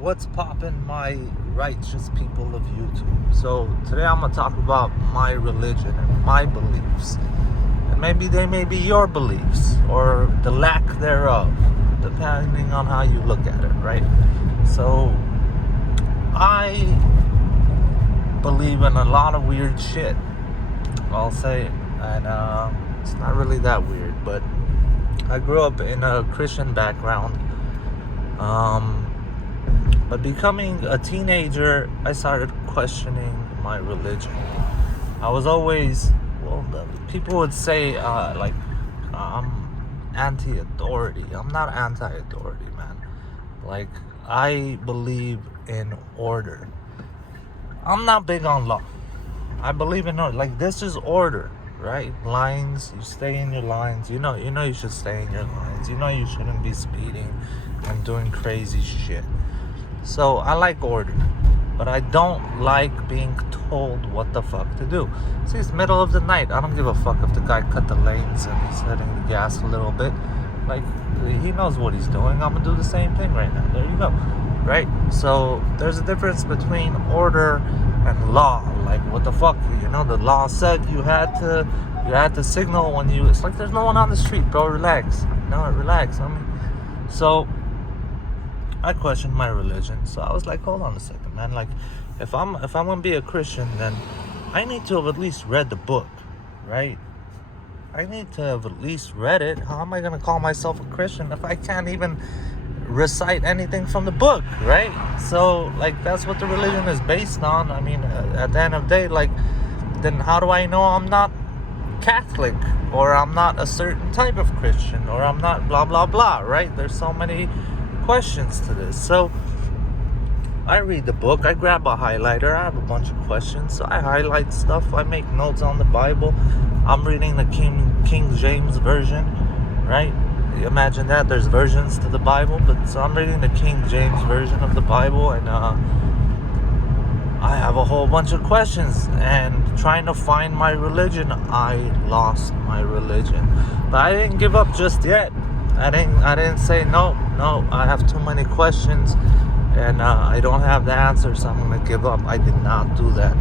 What's poppin', my righteous people of YouTube? So today I'm gonna talk about my religion and my beliefs, and maybe they may be your beliefs or the lack thereof, depending on how you look at it, right? So I believe in a lot of weird shit, I'll say it. And it's not really that weird, but I grew up in a Christian background. But becoming a teenager, I started questioning my religion. I was always, people would say, I'm anti-authority. I'm not anti-authority, man. Like, I believe in order. I'm not big on law. I believe in order. Like, this is order, right? Lines, you stay in your lines. You know you should stay in your lines. You know you shouldn't be speeding and doing crazy shit. So I like order, but I don't like being told what the fuck to do. See, it's middle of the night. I don't give a fuck if the guy cut the lanes and he's hitting the gas a little bit. Like, he knows what he's doing. I'm gonna do the same thing right now. There you go. Right? So there's a difference between order and law. Like, what the fuck? The law said you had to signal when you. It's like there's no one on the street, bro. Relax. No, relax. So I questioned my religion. So I was like, hold on a second, man. Like, if I'm gonna be a Christian, then I need to have at least read the book, right? I need to have at least read it. How am I gonna call myself a Christian if I can't even recite anything from the book, right? So, like, that's what the religion is based on. I mean, at the end of the day, like, then how do I know I'm not Catholic, or I'm not a certain type of Christian, or I'm not blah blah blah, right? There's so many questions to this. So I read the book, I grab a highlighter, I have a bunch of questions, so I highlight stuff, I make notes on the Bible. I'm reading the King James version, right? Imagine that, there's versions to the Bible, but so I'm reading the King James version of the Bible, and I have a whole bunch of questions, and trying to find my religion, I lost my religion. But I didn't give up just yet. I didn't say no, I have too many questions, and I don't have the answer, so I'm gonna give up. I did not do that.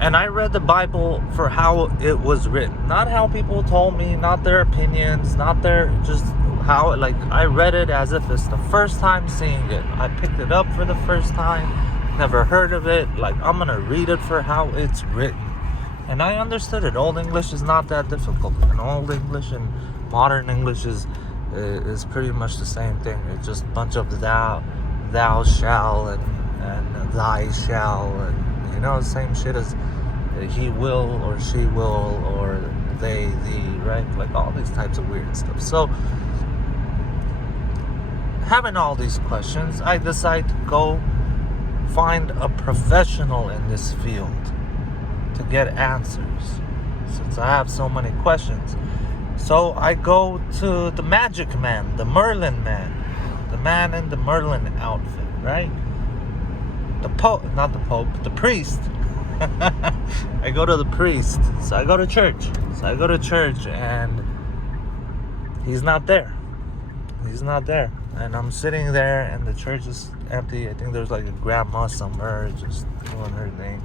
And I read the Bible for how it was written, not how people told me, not their opinions, not their, just how it, like, I read it as if it's the first time seeing it. I picked it up for the first time, never heard of it. Like, I'm gonna read it for how it's written. And I understood it. Old English is not that difficult. And Old English and modern English is pretty much the same thing. It's just a bunch of thou shall, and thy shall, and the same shit as he will, or she will, or they, thee, right? Like, all these types of weird stuff. So, having all these questions, I decide to go find a professional in this field to get answers, since I have so many questions. So I go to the magic man, the Merlin man, the man in the Merlin outfit, right? The priest. I go to the priest. So I go to church. And he's not there. And I'm sitting there, and the church is empty. I think there's like a grandma somewhere just doing her thing.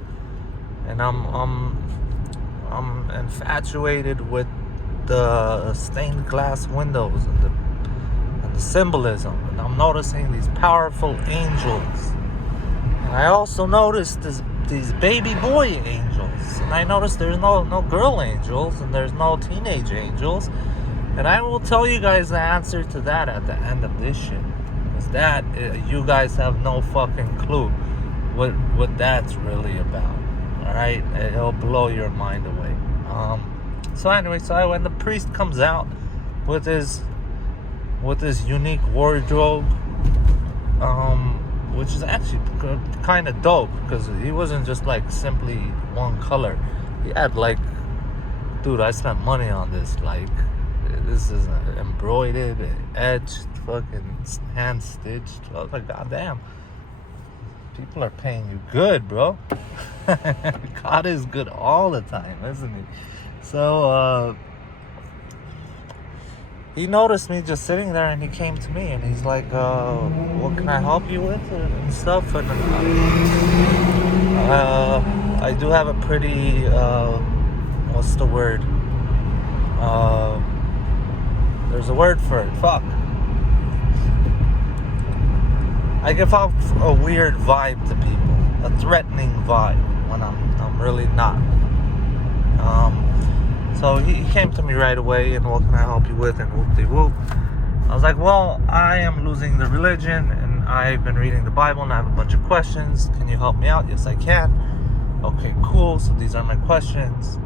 And I'm infatuated with the stained glass windows and the symbolism. And I'm noticing these powerful angels. And I also noticed these baby boy angels. And I noticed there's no girl angels, and there's no teenage angels. And I will tell you guys the answer to that at the end of this shit. Is that you guys have no fucking clue what that's really about. Alright? It'll blow your mind away. So when the priest comes out with his unique wardrobe, which is actually kind of dope, because he wasn't just like simply one color. He had like, dude, I spent money on this. Like, this is embroidered, etched, fucking hand stitched. I was like, goddamn, people are paying you good, bro. God is good all the time, isn't he? So he noticed me just sitting there, and he came to me, and he's like, what can I help you with, and stuff. And I do have a pretty, what's the word? There's a word for it. Fuck. I give off a weird vibe to people, a threatening vibe, when I'm really not. So he came to me right away, and what can I help you with, and whoop-de-whoop. I was like, well, I am losing the religion, and I've been reading the Bible, and I have a bunch of questions. Can you help me out? Yes, I can. Okay, cool. So these are my questions.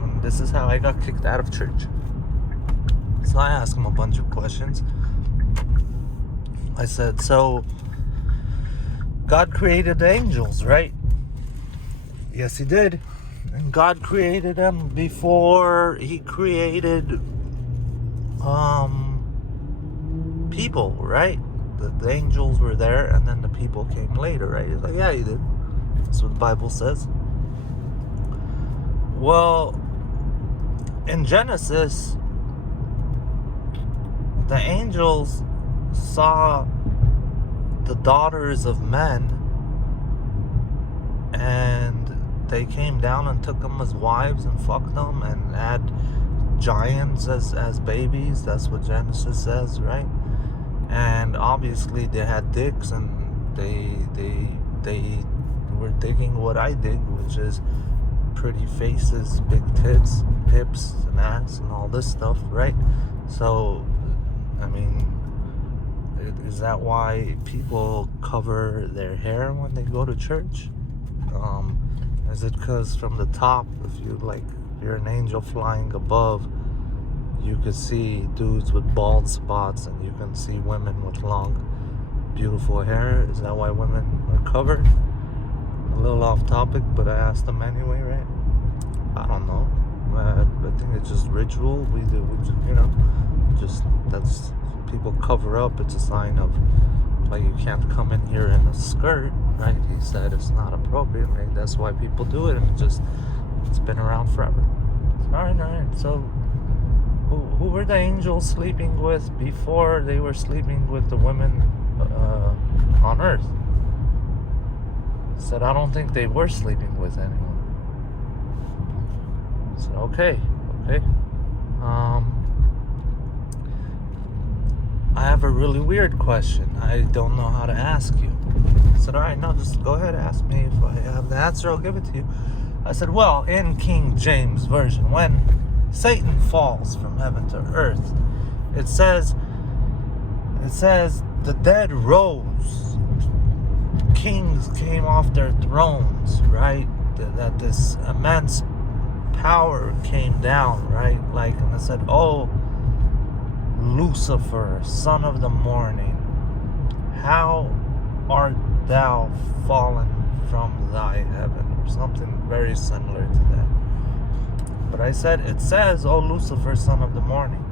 And this is how I got kicked out of church. So I asked him a bunch of questions. I said, so God created the angels, right? Yes, he did. And God created them before he created people, right? The angels were there, and then the people came later, right? He's like, yeah, he did. That's what the Bible says. Well, in Genesis, the angels saw the daughters of men, and they came down and took them as wives and fucked them and had giants as babies. That's what Genesis says, right? And obviously they had dicks, and they were digging what I dig, which is pretty faces, big tits, hips, and ass, and all this stuff, right? So, I mean, is that why people cover their hair when they go to church? Is it because from the top, if you're an angel flying above, you could see dudes with bald spots, and you can see women with long, beautiful hair? Is that why women are covered? A little off topic, but I asked them anyway, right? I don't know. I think it's just ritual. We just that's people cover up. It's a sign of, like, you can't come in here in a skirt, right? He said it's not appropriate, right? That's why people do it, and it's been around forever. All right. So, who were the angels sleeping with before they were sleeping with the women on Earth? He said, I don't think they were sleeping with anyone. I said, okay. I have a really weird question. I don't know how to ask you. I said, all right, no, just go ahead, ask me. If I have the answer, I'll give it to you. I said, well, in King James Version, when Satan falls from heaven to earth, it says the dead rose. Kings came off their thrones, right? That this immense power came down, right? Like, and it said, oh, Lucifer, son of the morning, how art thou fallen from thy heaven? Or something very similar to that. But I said, it says, oh, Lucifer, son of the morning.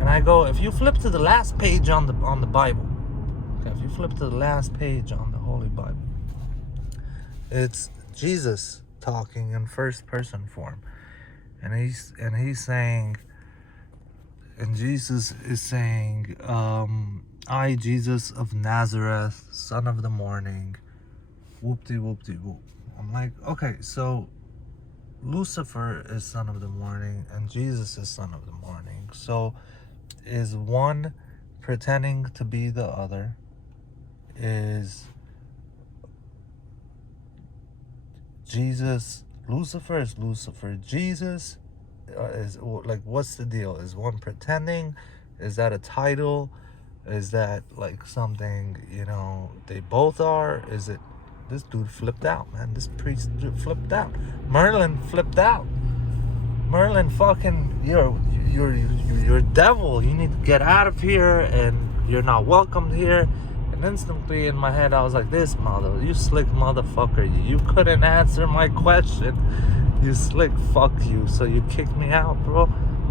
And I go, if you flip to the last page on the Bible, okay, if you flip to the last page on the Holy Bible, it's Jesus talking in first person form. And he's saying, and Jesus is saying, I, Jesus of Nazareth, son of the morning, whoop-de-whoop-de-whoop. I'm like, okay, so Lucifer is son of the morning, and Jesus is son of the morning. So is one pretending to be the other? Is Jesus, Lucifer is Lucifer, Jesus is, like, what's the deal? Is one pretending? Is that a title? Is that like something, they both are? Is it, this dude flipped out, man. This priest flipped out. Merlin flipped out. Merlin, fucking, you're devil. You need to get out of here, and you're not welcome here. And instantly in my head, I was like, you slick motherfucker. You couldn't answer my question. You slick, fuck you. So you kicked me out, bro.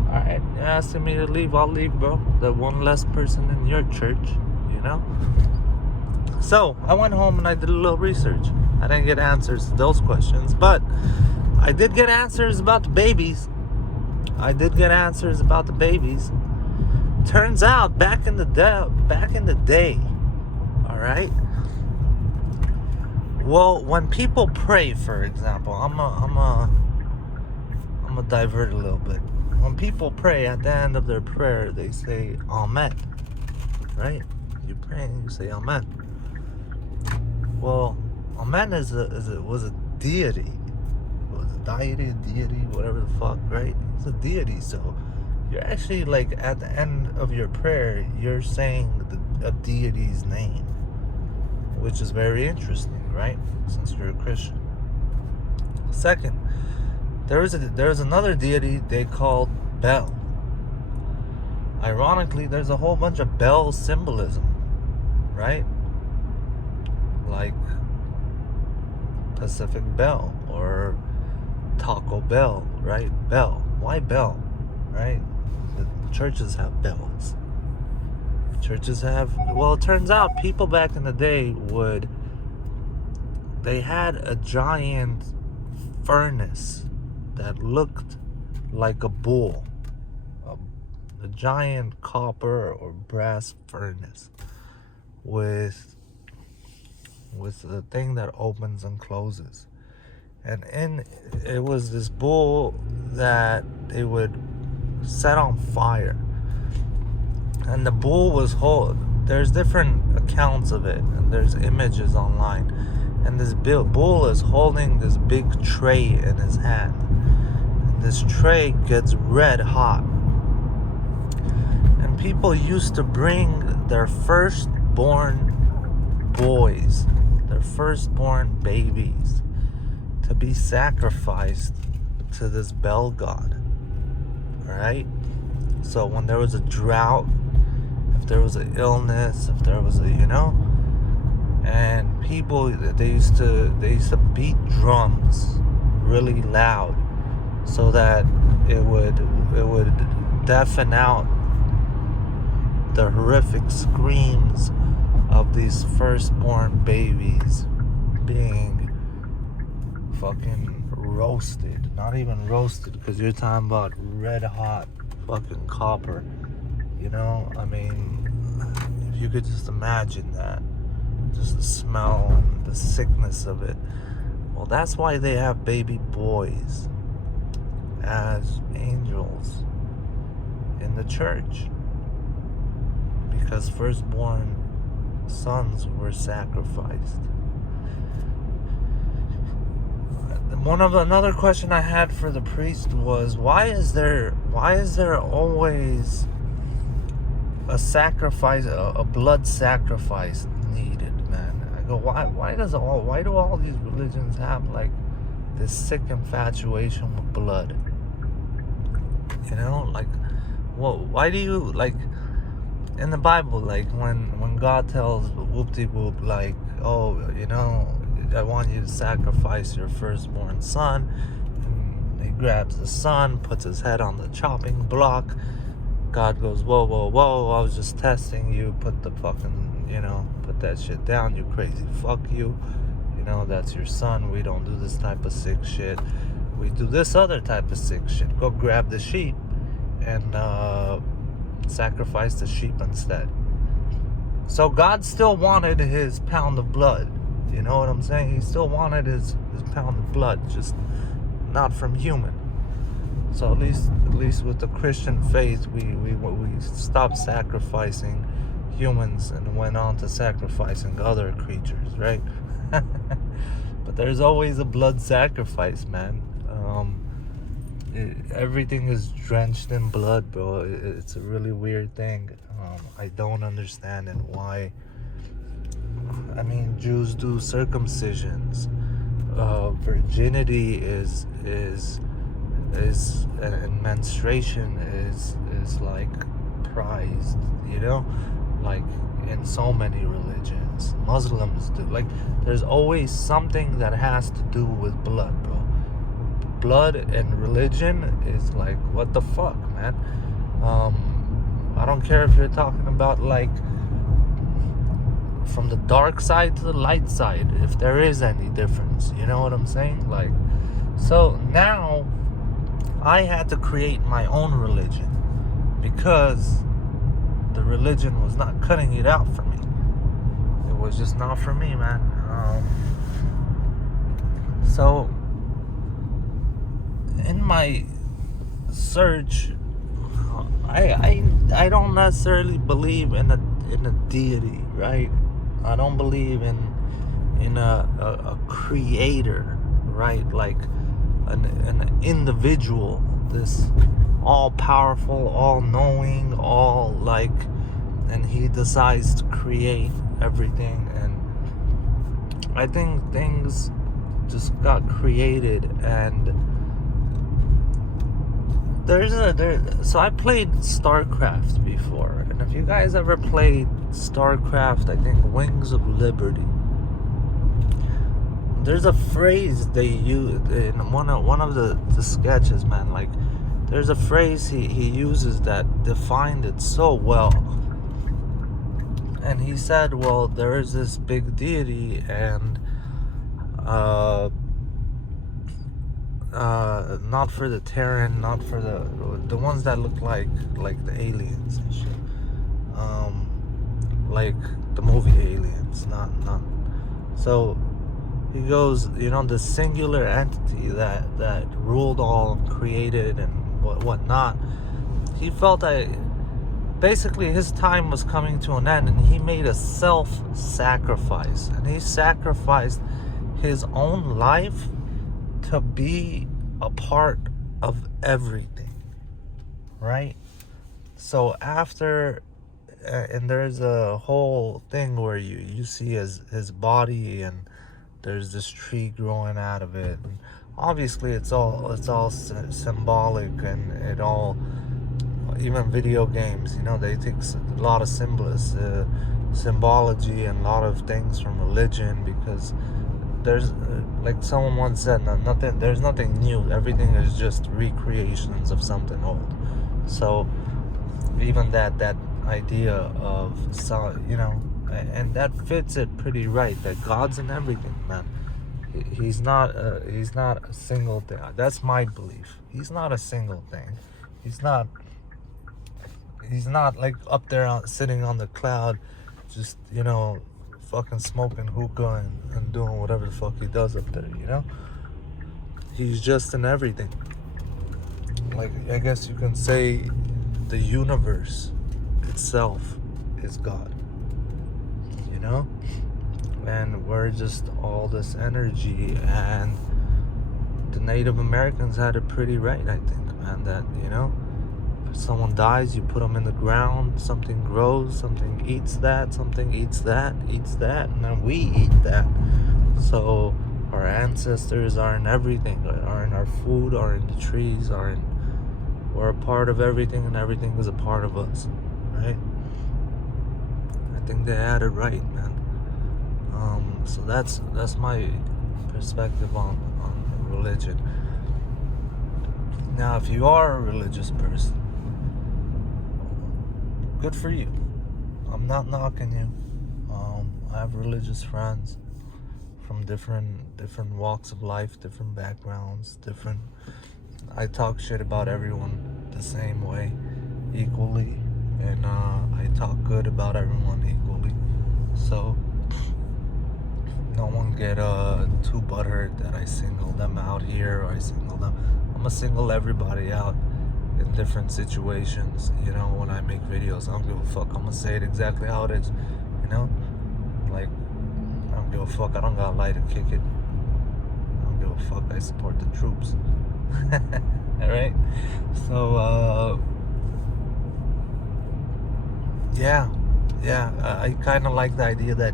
Alright, you're asking me to leave, I'll leave, bro. The one less person in your church, So, I went home and I did a little research. I didn't get answers to those questions, but I did get answers about the babies. turns out back in the day, all right. Well, when people pray, for example, I'm a divert a little bit. When people pray, at the end of their prayer, they say Amen, right? You pray and you say Amen. Well, Amen was a deity. It was a deity, whatever the fuck, right? It's a deity, so you're actually like at the end of your prayer, you're saying a deity's name, which is very interesting, right? Since you're a Christian. Second, there was another deity they called Bel. Ironically, there's a whole bunch of Bel symbolism, right? Like Pacific Bell or Taco Bell, right? Bell. Why Bell, right? The churches have bells. Churches have, well, it turns out people back in the day they had a giant furnace that looked like a bull. A giant copper or brass furnace with a thing that opens and closes. And it was this bull that they would set on fire. And the bull was whole. There's different accounts of it, and there's images online. And this bull is holding this big tray in his hand. And this tray gets red hot. And people used to bring their firstborn boys, their firstborn babies, to be sacrificed to this Bel god. Right? So when there was a drought, if there was an illness, if there was and people, they used to beat drums really loud so that it would deafen out the horrific screams of these firstborn babies being fucking roasted. Not even roasted, because you're talking about red hot fucking copper. I mean, if you could just imagine that, just the smell and the sickness of it. Well, that's why they have baby boys as angels in the church, because firstborn sons were sacrificed. Another question I had for the priest was, why is there always a sacrifice, a blood sacrifice needed, man? I go, why do all these religions have like this sick infatuation with blood? Like, well, why do you, like, in the Bible, like when God tells whoop-de-whoop, like, oh, I want you to sacrifice your firstborn son, and he grabs the son, puts his head on the chopping block. God goes, whoa, I was just testing you. Put the fucking, put that shit down, you crazy. Fuck you. That's your son. We don't do this type of sick shit. We do this other type of sick shit. Go grab the sheep and sacrifice the sheep instead. So God still wanted his pound of blood. You know what I'm saying? He still wanted his pound of blood, just not from human. So at least with the Christian faith, we stopped sacrificing humans and went on to sacrificing other creatures, right? But there's always a blood sacrifice, man. Everything is drenched in blood, bro. It's a really weird thing. I don't understand it. Why? I mean, Jews do circumcisions. Virginity is and menstruation is like prized, like in so many religions. Muslims do. Like, there's always something that has to do with blood, bro. Blood and religion is like, what the fuck, man? I don't care if you're talking about like from the dark side to the light side, if there is any difference. You know what I'm saying? Like, so now I had to create my own religion because the religion was not cutting it out for me. It was just not for me, man. So in my search, I don't necessarily believe in a deity, right? I don't believe in a creator, right? Like an individual, this all powerful, all knowing, all like, and he decides to create everything. And I think things just got created. And so I played StarCraft before, and if you guys ever played StarCraft, I think Wings of Liberty, there's a phrase they use in one of the sketches, man. Like, there's a phrase he uses that defined it so well. And he said, well, there is this big deity, and not for the Terran, not for the ones that look like the aliens and shit. Like the movie Aliens, not. So he goes, the singular entity that ruled all, created, and whatnot. He felt that basically his time was coming to an end, and he made a self-sacrifice, and he sacrificed his own life to be a part of everything, right? So after, and there's a whole thing where you see his body, and there's this tree growing out of it, and obviously it's all symbolic, and it all, even video games, they take a lot of symbology and a lot of things from religion, because there's, like someone once said, there's nothing new. Everything is just recreations of something old. So even that idea of, and that fits it pretty right, that God's in everything, man. He's not a single thing. That's my belief. He's not a single thing. He's not like up there sitting on the cloud, just fucking smoking hookah and doing whatever the fuck he does up there. He's just in everything. Like, I guess you can say the universe itself is God, and we're just all this energy. And the Native Americans had it pretty right, I think, man, that if someone dies, you put them in the ground, something grows, something eats that, something eats that, and then we eat that. So our ancestors are in everything, are in our food, are in the trees, we're a part of everything, and everything is a part of us, right? I think they had it right, man. So that's my perspective on religion. Now, if you are a religious person, good for you. I'm not knocking you. I have religious friends from different walks of life, different backgrounds, I talk shit about everyone the same way, equally, and I talk good about everyone equally. So no one get too butthurt that I single them out here, or I single them. I'm gonna single everybody out in different situations, when I make videos. I don't give a fuck. I'm gonna say it exactly how it is, like, I don't give a fuck. I don't gotta lie to kick it. I don't give a fuck. I support the troops. Alright? So yeah, I kind of like the idea that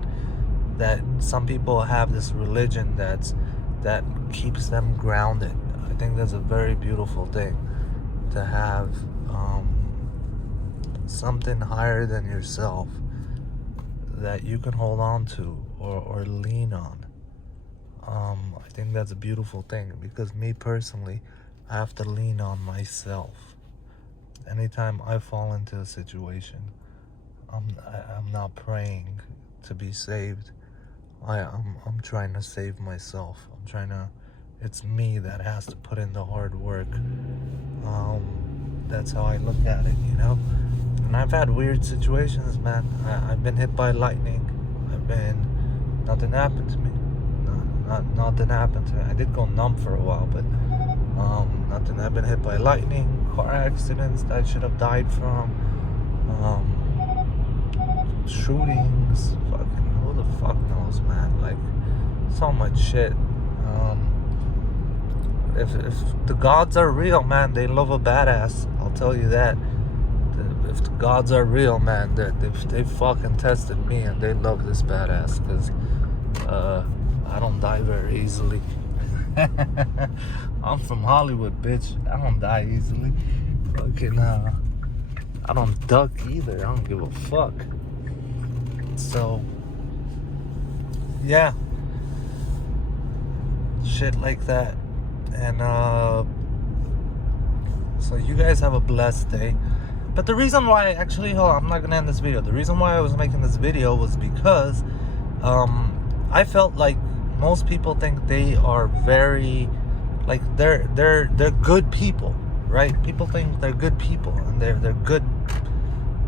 some people have this religion that keeps them grounded. I think that's a very beautiful thing, to have something higher than yourself that you can hold on to or lean on. I think that's a beautiful thing, because me personally, I have to lean on myself. Anytime I fall into a situation, I'm not praying to be saved. I'm trying to save myself. It's me that has to put in the hard work. That's how I look at it, And And I've had weird situations, man. I've been hit by lightning. Nothing happened to me. Nothing happened to me. I did go numb for a while, but nothing. I've been hit by lightning, car accidents that I should have died from, shootings. Fucking who the fuck knows, man? Like so much shit. If the gods are real, man, they love a badass. I'll tell you that. If the gods are real, man, they fucking tested me and they love this badass, because I don't die very easily. I'm from Hollywood, bitch. I don't die easily. Fucking I don't duck either. I don't give a fuck. So yeah, shit like that. And so you guys have a blessed day. But the reason why, actually, hold on, I'm not gonna end this video. The reason why I was making this video was because I felt like most people think they are very, like, they're good people, right? People think they're good people, and they're good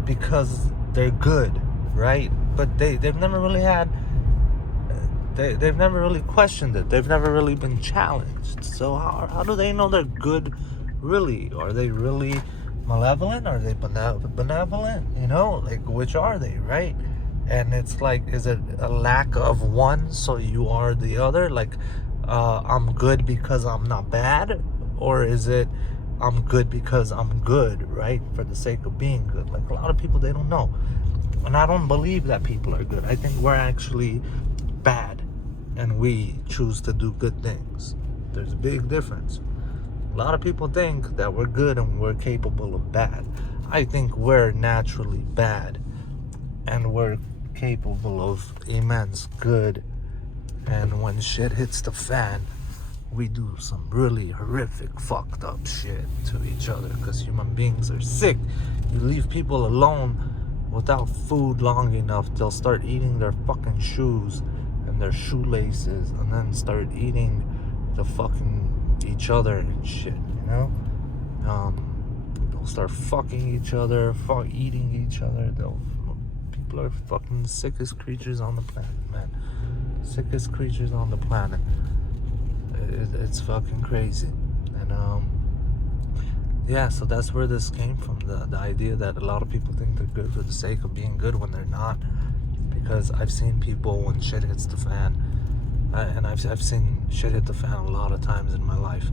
because they're good, right? But they've never really had, they've never really questioned it. They've never really been challenged. So how do they know they're good, really? Are they really malevolent? Are they benevolent? You know, like, which are they, right? And it's like, is it a lack of one so you are the other? Like, I'm good because I'm not bad? Or is it I'm good because I'm good, right? For the sake of being good. Like, a lot of people, they don't know. And I don't believe that people are good. I think we're actually bad, and we choose to do good things. There's a big difference. A lot of people think that we're good and we're capable of bad. I think we're naturally bad, and we're capable of immense good. And when shit hits the fan, we do some really horrific, fucked up shit to each other, because human beings are sick. You leave people alone without food long enough, they'll start eating their fucking shoes and their shoelaces, and then start eating the fucking each other and shit, you know? They'll start fucking each other, eating each other. People are fucking the sickest creatures on the planet, man. Sickest creatures on the planet. It's fucking crazy. And yeah, so that's where this came from, the idea that a lot of people think they're good for the sake of being good when they're not. Because I've seen people, when shit hits the fan, and I've seen shit hit the fan a lot of times in my life,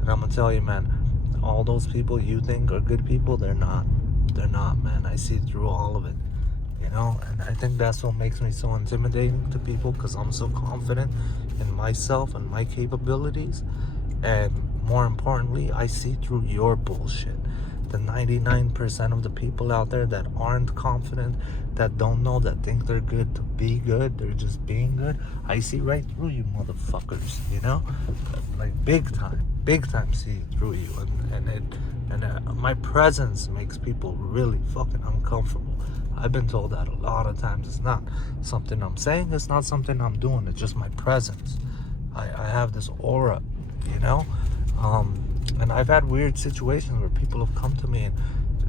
and I'm gonna tell you, man, all those people you think are good people, they're not, man. I see through all of it, you know. And I think that's what makes me so intimidating to people, because I'm so confident in myself and my capabilities. And more importantly, I see through your bullshit. The 99% of the people out there that aren't confident, that don't know, that think they're good to be good, they're just being good, I see right through you motherfuckers, you know? Like, big time see through you. And my presence makes people really fucking uncomfortable. I've been told that a lot of times. It's not something I'm saying, it's not something I'm doing, it's just my presence. I have this aura, you know? And I've had weird situations where people have come to me, and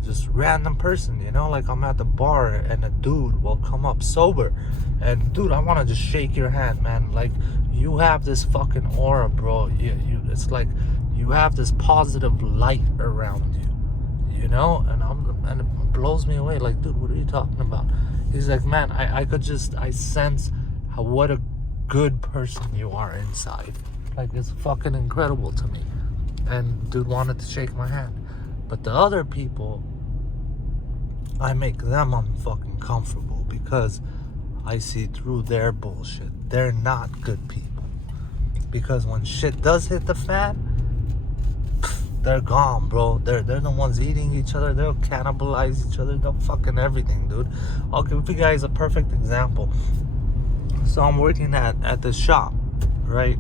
just random person, you know, like I'm at the bar and a dude will come up sober, and dude, I want to just shake your hand, man. Like, you have this fucking aura, bro. It's like you have this positive light around you, you know. And it blows me away. Like, dude, what are you talking about? He's like, man, I sense what a good person you are inside. Like, it's fucking incredible to me. And dude wanted to shake my hand. But the other people, I make them unfucking comfortable, because I see through their bullshit. They're not good people. Because when shit does hit the fan, they're gone, bro. They're the ones eating each other. They'll cannibalize each other. They'll fucking everything, dude. I'll give you guys a perfect example. So I'm working at this shop, right?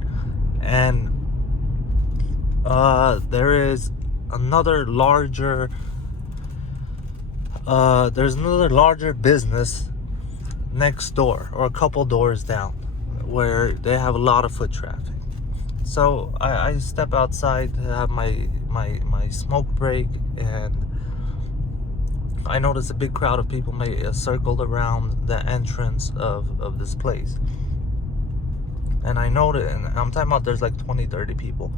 And there is another larger business next door, or a couple doors down, where they have a lot of foot traffic. So I step outside to have my smoke break, and I noticed a big crowd of people circled around the entrance of this place. And I noticed, and I'm talking about there's like 20, 30 people.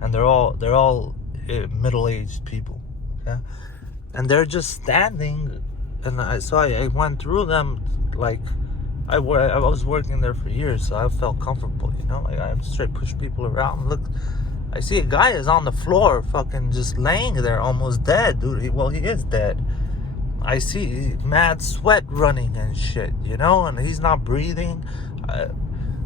And they're all middle-aged people. Okay? And they're just standing. And I went through them like I was working there for years, so I felt comfortable, you know? Like, I straight push people around. Look, I see a guy is on the floor, fucking just laying there, almost dead, dude. He is dead. I see mad sweat running and shit, you know, and he's not breathing.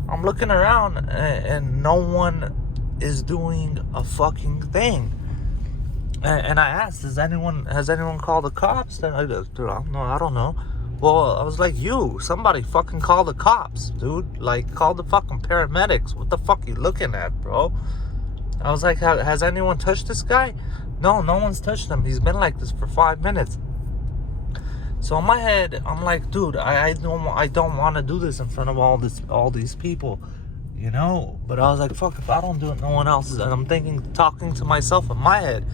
I'm looking around, and no one is doing a fucking thing. And I asked, has anyone called the cops? They're like, no, I don't know. Well, I was like, somebody fucking call the cops, dude. Like, call the fucking paramedics. What the fuck are you looking at, bro? I was like, has anyone touched this guy? No one's touched him. He's been like this for 5 minutes. So in my head, I'm like, dude, I don't want to do this in front of all these people, you know? But I was like, fuck, if I don't do it, no one else is. And I'm talking to myself in my head,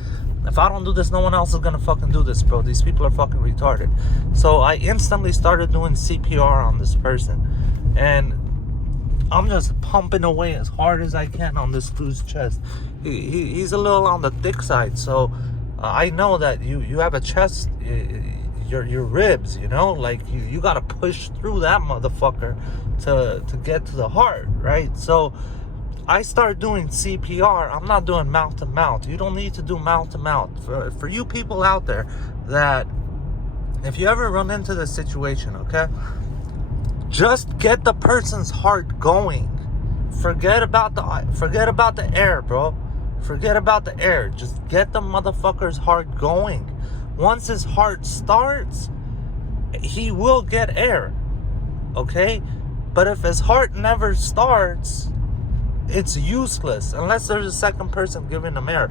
if I don't do this, no one else is gonna fucking do this, bro. These people are fucking retarded. So I instantly started doing CPR on this person. And I'm just pumping away as hard as I can on this dude's chest. He's a little on the thick side, so I know that you have a chest, your ribs, you know, like you gotta push through that motherfucker to get to the heart, right? So I start doing CPR. I'm not doing mouth to mouth. You don't need to do mouth to mouth. For you people out there that if you ever run into this situation, okay, just get the person's heart going. Forget about the air, bro. Forget about the air. Just get the motherfucker's heart going. Once his heart starts, he will get air. Okay? But if his heart never starts, it's useless unless there's a second person giving him air.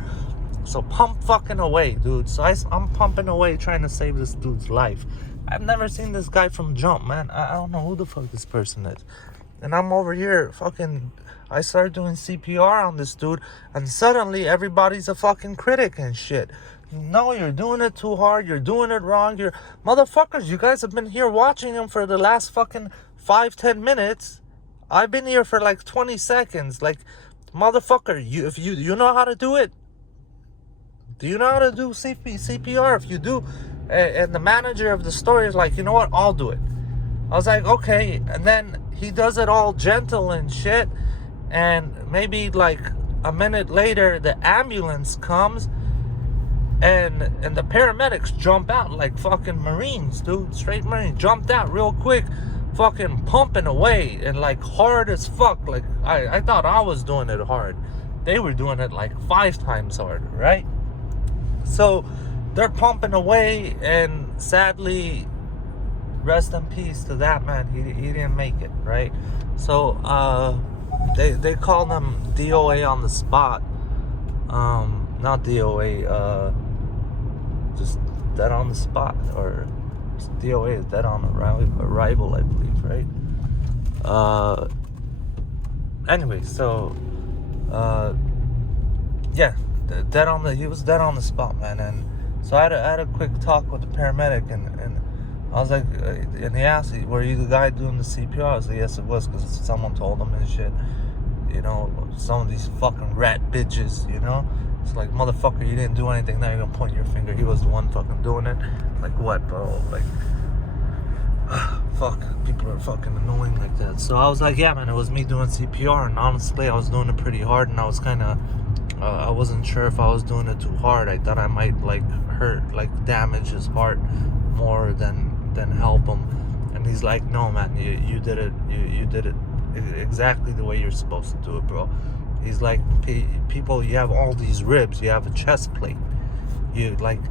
So pump fucking away, dude. So I'm pumping away trying to save this dude's life. I've never seen this guy from jump, man. I don't know who the fuck this person is. And I'm over here fucking... I started doing CPR on this dude, and suddenly everybody's a fucking critic and shit. No, you're doing it too hard. You're doing it wrong. You're... Motherfuckers, you guys have been here watching him for the last fucking 5-10 minutes. I've been here for like 20 seconds. Like, motherfucker, if you know how to do it? Do you know how to do CPR? If you do, and the manager of the store is like, you know what, I'll do it. I was like, okay. And then he does it all gentle and shit. And maybe like a minute later, the ambulance comes. And the paramedics jump out like fucking Marines, dude. Straight Marines. Jumped out real quick. Fucking pumping away. And like hard as fuck. Like I thought I was doing it hard. They were doing it like 5 times harder, right? So they're pumping away, and sadly, rest in peace to that man. He didn't make it, right? So they called him DOA on the spot. Not DOA, just dead on the spot, or DOA is dead on arrival, I believe, right? Anyway, so yeah, he was dead on the spot, man. And so I had a quick talk with the paramedic, and I was like, and he asked me, were you the guy doing the CPR? I was like, yes, it was, because someone told him and shit. You know, some of these fucking rat bitches, you know? It's like, motherfucker, you didn't do anything. Now you're gonna point your finger. He was the one fucking doing it. Like, what, bro? Like, fuck, people are fucking annoying like that. So I was like, yeah, man, it was me doing CPR. And honestly, I was doing it pretty hard. And I was kind of, I wasn't sure if I was doing it too hard. I thought I might, like, hurt, like, damage his heart more than help him. And he's like, no, man, you did it. You did it exactly the way you're supposed to do it, bro. He's like, people, you have all these ribs, you have a chest plate, you like,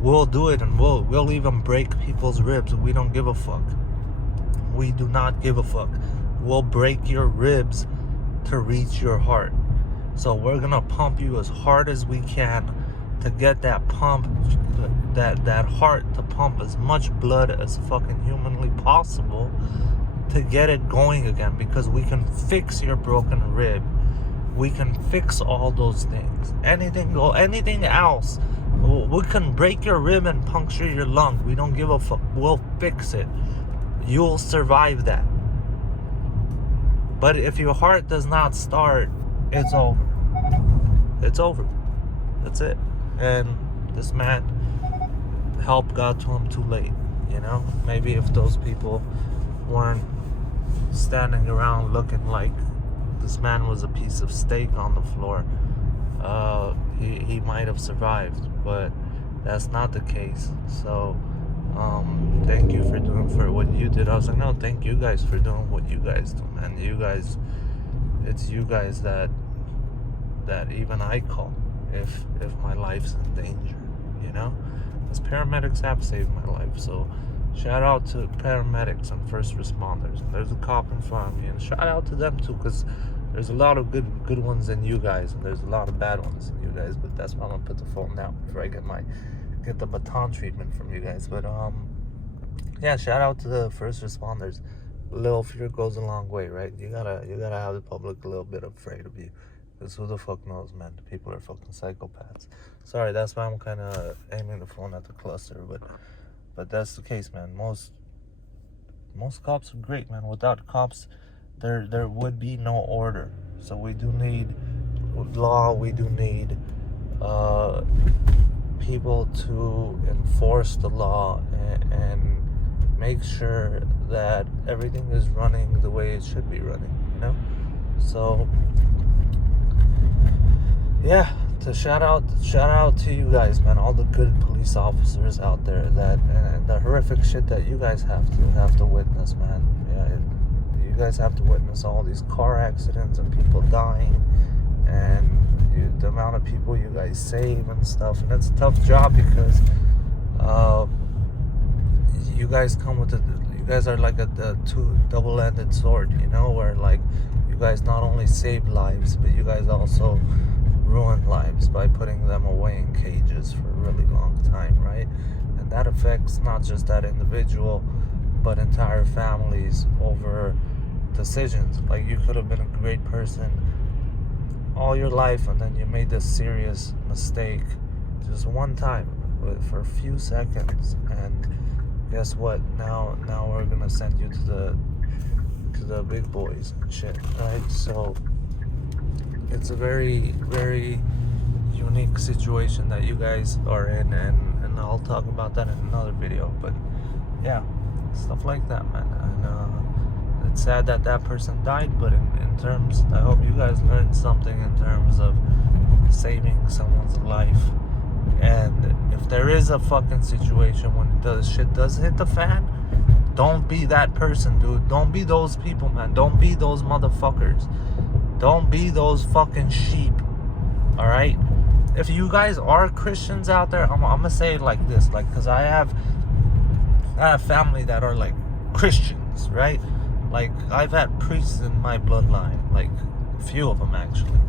we'll do it, and we'll even break people's ribs. We don't give a fuck. We do not give a fuck. We'll break your ribs to reach your heart. So we're gonna pump you as hard as we can to get that pump, that heart to pump as much blood as fucking humanly possible to get it going again, because we can fix your broken rib. We can fix all those things. Anything else We can break your rib and puncture your lung. We don't give a fuck. We'll fix it. You'll survive that. But if your heart does not start, it's over. It's over. That's it. And this man, help got to him too late. You know, maybe if those people weren't standing around looking like this man was a piece of steak on the floor, he might have survived. But that's not the case. So thank you for what you did. I was like, no, thank you guys for doing what you guys do, man. You guys, it's you guys that even I call if my life's in danger, you know, because paramedics have saved my life. So shout out to paramedics and first responders. And there's a cop in front of me, and shout out to them too, because there's a lot of good ones in you guys, and there's a lot of bad ones in you guys. But that's why I'm gonna put the phone down before I get the baton treatment from you guys. But yeah, shout out to the first responders. A little fear goes a long way, right? You gotta have the public a little bit afraid of you, because who the fuck knows, man? People are fucking psychopaths. Sorry, that's why I'm kind of aiming the phone at the cluster, but that's the case, man. Most cops are great, man. Without cops, there would be no order. So we do need law. We do need people to enforce the law and make sure that everything is running the way it should be running, you know? So yeah, to shout out to you guys, man, all the good police officers out there that and the horrific shit that you guys have to witness, man. Yeah, you guys have to witness all these car accidents and people dying, and the amount of people you guys save and stuff. And it's a tough job because you guys you guys are like a double-ended sword, you know, where like you guys not only save lives, but you guys also ruin lives by putting them away in cages for a really long time, right? And that affects not just that individual, but entire families over decisions. Like, you could have been a great person all your life, and then you made this serious mistake just one time for a few seconds, and guess what? Now we're gonna send you to the big boys and shit, right? So it's a very, very unique situation that you guys are in, and I'll talk about that in another video. But yeah, stuff like that, man. And it's sad that person died, but in terms, I hope you guys learned something in terms of saving someone's life. And if there is a fucking situation when the shit does hit the fan, don't be that person, dude. Don't be those people, man. Don't be those motherfuckers. Don't be those fucking sheep. Alright? If you guys are Christians out there, I'm gonna say it like this, like, because I have family that are like Christians, right? Like, I've had priests in my bloodline, like a few of them actually.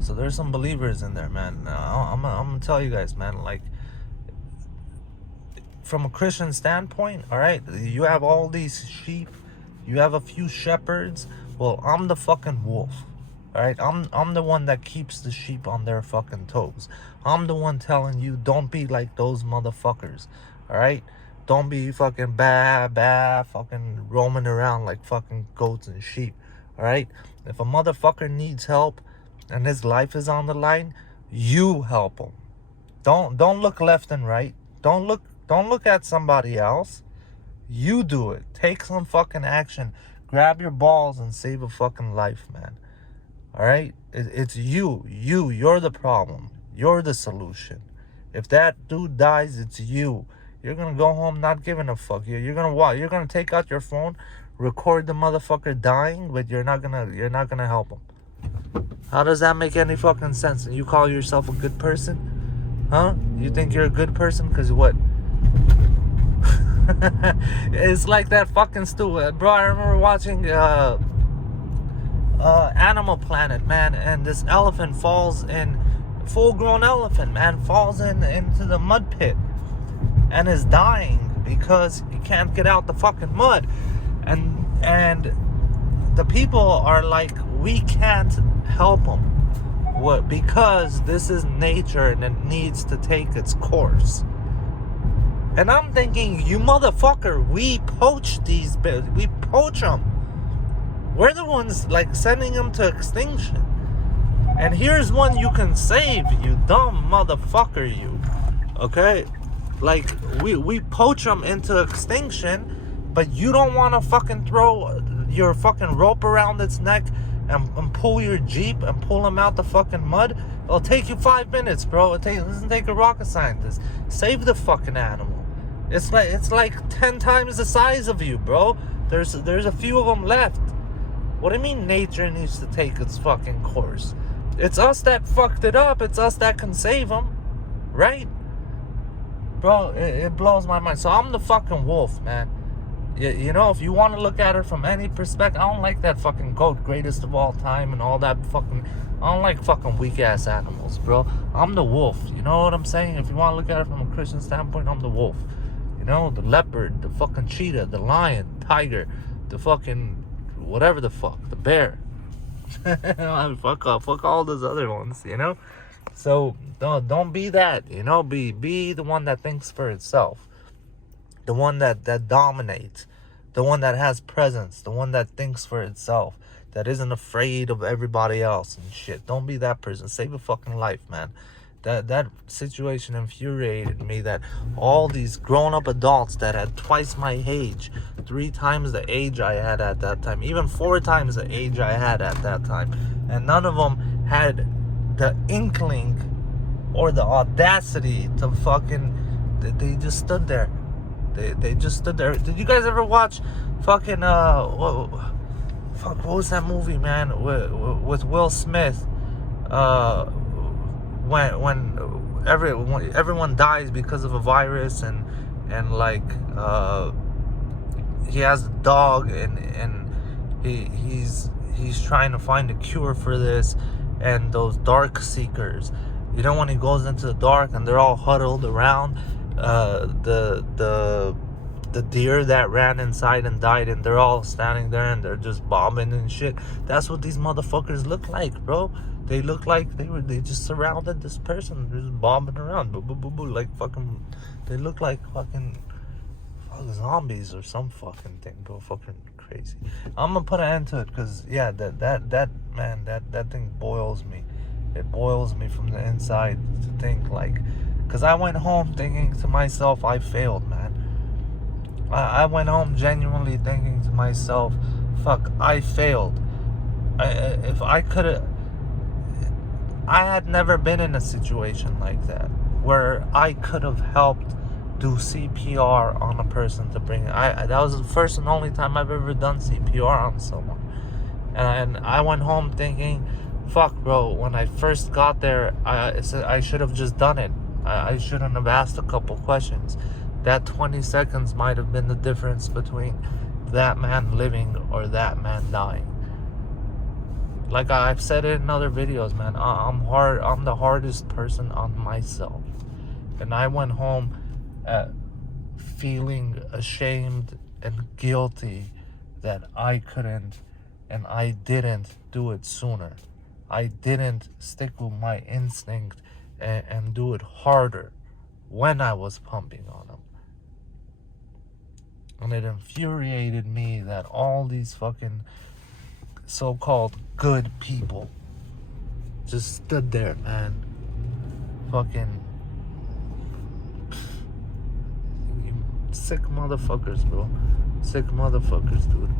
So there's some believers in there, man. I'm gonna tell you guys, man, like, from a Christian standpoint, all right, you have all these sheep, you have a few shepherds. Well, I'm the fucking wolf, all right? I'm the one that keeps the sheep on their fucking toes. I'm the one telling you, don't be like those motherfuckers, all right? Don't be fucking fucking roaming around like fucking goats and sheep, all right? If a motherfucker needs help and his life is on the line, you help him. Don't look left and right. Don't look at somebody else. You do it. Take some fucking action. Grab your balls and save a fucking life, man. All right? It's you. You're the problem. You're the solution. If that dude dies, it's you. You're gonna go home not giving a fuck. You're gonna what? You're gonna take out your phone, record the motherfucker dying, but you're not gonna help him. How does that make any fucking sense? And you call yourself a good person? Huh? You think you're a good person? Cause what? It's like that fucking stupid, bro. I remember watching Animal Planet, man, and this elephant falls in, full-grown elephant, man, falls into the mud pit and is dying because he can't get out the fucking mud, and the people are like, we can't help him. What? Because this is nature and it needs to take its course. And I'm thinking, you motherfucker, we poach these, we poach them. We're the ones like sending them to extinction. And here's one you can save, you dumb motherfucker, you. Okay? Like, we poach them into extinction, but you don't want to fucking throw your fucking rope around its neck and pull your Jeep and pull him out the fucking mud. It'll take you 5 minutes, bro. It doesn't take a rocket scientist. Save the fucking animal. It's like 10 times the size of you, bro. There's a few of them left. What do you mean nature needs to take its fucking course? It's us that fucked it up. It's us that can save them, right? Bro, it blows my mind. So I'm the fucking wolf, man. You know, if you want to look at it from any perspective, I don't like that fucking goat, greatest of all time, and all that fucking... I don't like fucking weak-ass animals, bro. I'm the wolf. You know what I'm saying? If you want to look at it from a Christian standpoint, I'm the wolf. You know, the leopard, the fucking cheetah, the lion, tiger, the fucking... whatever the fuck, the bear. Fuck off, fuck all those other ones, you know? So don't be that, you know? Be the one that thinks for itself, the one that dominates, the one that has presence, the one that thinks for itself, that isn't afraid of everybody else and shit. Don't be that person. Save a fucking life, man. That situation infuriated me, that all these grown-up adults that had twice my age, 3 times the age I had at that time, even 4 times the age I had at that time, and none of them had the inkling or the audacity to fucking... They just stood there. They just stood there. Did you guys ever watch fucking what was that movie, man, with Will Smith? When everyone dies because of a virus, and like he has a dog, and he's trying to find a cure for this, and those dark seekers, you know, when he goes into the dark and they're all huddled around the deer that ran inside and died, and they're all standing there and they're just bombing and shit. That's what these motherfuckers look like, bro. They look like they just surrounded this person, just bombing around, boo, boo, boo, boo, like fucking. They look like fucking zombies or some fucking thing, bro. Fucking crazy. I'm gonna put an end to it, because yeah, that man, that thing boils me. It boils me from the inside to think, like, because I went home thinking to myself, I failed, man. I went home genuinely thinking to myself, fuck, I failed. If I could have... I had never been in a situation like that, where I could have helped do CPR on a person to bring... that was the first and only time I've ever done CPR on someone. And I went home thinking, fuck, bro, when I first got there, I should have just done it. I shouldn't have asked a couple questions. That 20 seconds might have been the difference between that man living or that man dying. Like I've said it in other videos, man, I'm the hardest person on myself. And I went home feeling ashamed and guilty that I couldn't and I didn't do it sooner. I didn't stick with my instinct and do it harder when I was pumping on him. And it infuriated me that all these fucking so-called good people just stood there, man. Fucking sick motherfuckers, bro. Sick motherfuckers, dude.